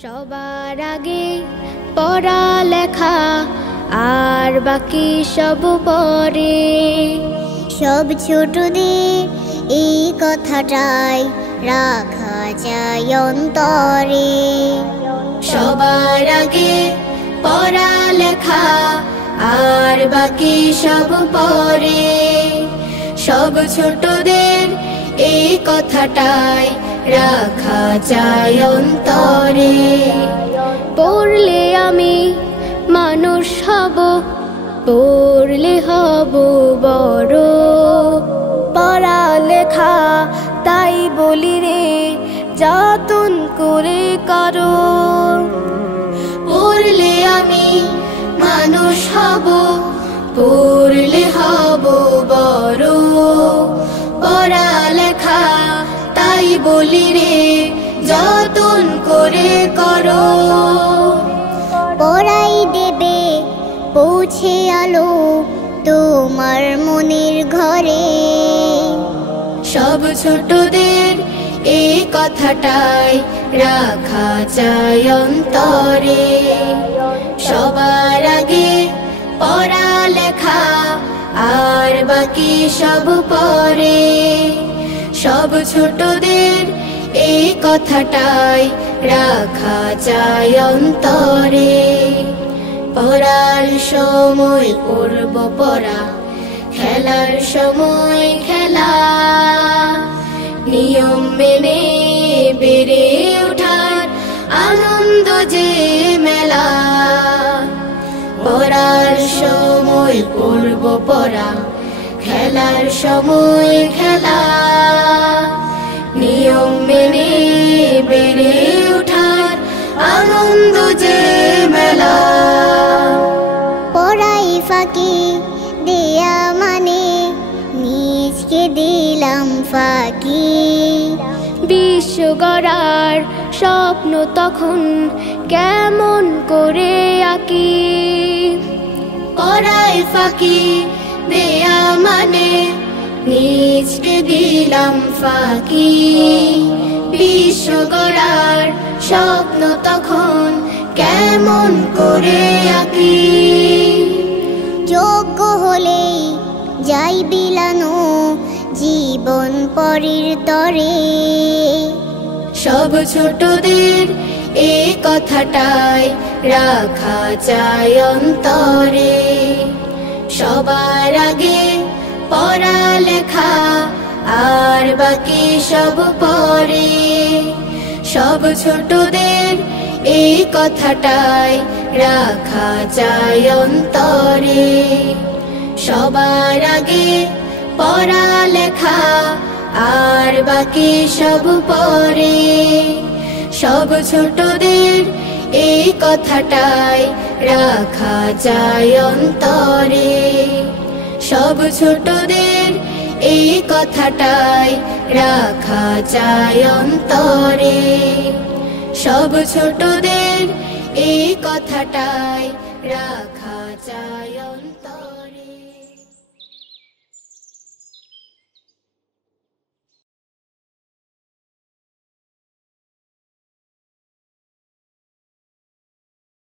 সবার আগে পড়ালেখা আর বাকি সব পরে। সব ছোটদের এই কথাটাই রাখা যায় অন্তরে। সবার আগে পড়ালেখা আর বাকি সব পরে। সব ছোটদের এই কথাটাই রাখা যায় অন্তরে। পড়লে আমি মানুষ হব, পড়লে হব বড়। পড়ালেখা তাই বলি রে যতন করে করো। পড়লে আমি মানুষ হব, পড়লে হব বড়। পড়ালেখা তাই বলি রে যতন করে করো। পড়াই দেবে পৌঁছে আলো তোমার মনের ঘরে। সব ছোটদের এই কথাটাই রাখা যায় অন্তরে। সবার আগে পড়ালেখা আর বাকি সব পরে। সব ছোটদের এই কথাটাই রাখা যায় অন্তরে। পড়ার সময় পড়ব পড়া, খেলার সময় খেলা। নিয়ম মেনে বেড়ে ওঠার আনন্দ যে মেলা। পড়ার সময় পড়ব পড়া, খেলার সময় খেলা। নিয়ম মেনে বেড়ে ওঠার আনন্দ যে মেলা। পড়াই ফাঁকি দেয়া মানে নিজকে দিলাম ফাঁকি। বিশ্ব গড়ার স্বপ্ন তখন কেমন করে আঁকি। পড়াই ফাঁকি দেয়া মানে নিজকে দিলাম ফাঁকি। বিশ্ব গড়ার স্বপ্ন তখন কেমন করে আঁকি। যোগ্য হলেই যাই বিলানো জীবন পরের তরে। সব ছোটদের এই কথাটাই রাখা যায় অন্তরে। সবার আগে পড়ালেখা আর বাকি সব পরে। সব ছোটদের এই কথাটাই রাখা যায় অন্তরে। সবার আগে পড়ালেখা আর বাকি সব পরে। সব ছোটদের এই কথাটাই রাখা যায় অন্তরে। সব ছোটদের এই কথাটাই রাখা যায় অন্তরে। সব ছোটদের এই কথাটাই রাখা যায় অন্তরে।